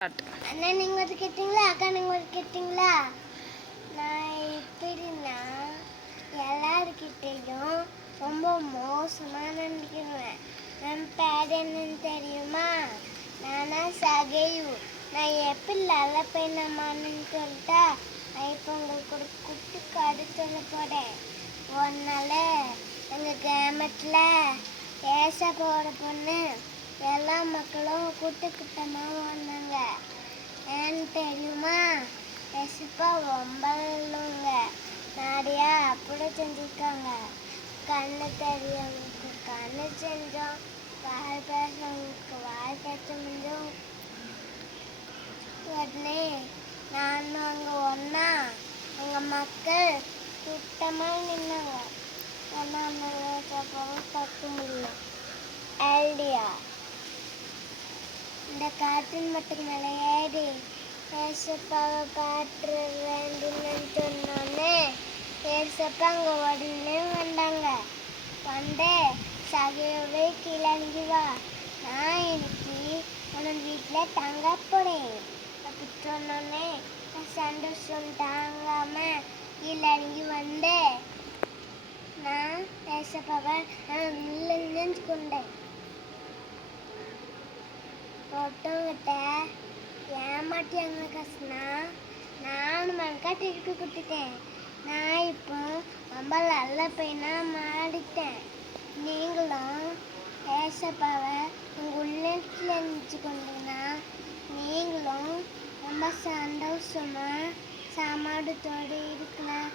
அண்ணா நீங்கள் வந்து கேட்டிங்களா? அக்கா நீங்கள் வந்து கேட்டிங்களா? நான் எப்படின்னா எல்லாருக்கிட்டேயும் ரொம்ப மோசமாக நினைக்கிறேன். என் பேர் என்னன்னு தெரியுமா? நானா சகையு. நான் எப்படி நல்ல பையனமானு சொல்லிட்டா நான் இப்போ உங்களுக்கு ஒரு குட்டி கதை சொல்ல போகிறேன் ஒரு நாள் எங்கள் கிராமத்தில் ஏசப்போட பொண்ணு எல்லா மக்களும் கூட்டு கூட்டமாக வந்தாங்க ஏன்னு தெரியுமா எசுப்பா ஒம்பலுங்க நிறையா அப்படி செஞ்சுருக்காங்க கண்ணு தெரியவங்களுக்கு கண்ணு செஞ்சோம் வாய் பேசுறவங்களுக்கு வாய் பேச முடியும் உடனே நானும் அங்கே ஒன்றா அங்கே மக்கள் சுத்தமாக நின்னாங்க ஒன்றா அந்த தப்பு முடியும் ஐடியா காற்றின் மட்டும் மேலே ஏறி ஏசப்பாவை பாட்டு வேண்டுன்னு சொன்னோன்னே ஏசப்பா அங்கே உடனே வந்தாங்க. வந்து சகையவே கிளங்கி வா. நான் இன்னைக்கு உன்னோட வீட்டில் தங்க போறேன். அப்படி சொன்னோன்னே சந்தோஷம் தாங்காம கிளங்கி இறங்கி வந்து. நான் ஏசப்பாவை நின்று கொண்டேன். ஒருத்தவங்கிட்ட ஏமாட்டி அங்கே கசுனா நானும் மனக்கா திருப்பி கொடுத்துட்டேன். நான் இப்போ ரொம்ப நல்ல பையனாக மாறிட்டேன். நீங்களும் ஏசப்பாவை உங்கள் உள்ளத்தில் இருந்துச்சு கொண்டீங்கன்னா நீங்களும் ரொம்ப சந்தோஷமா சாமாடத்தோடு இருக்கலாம்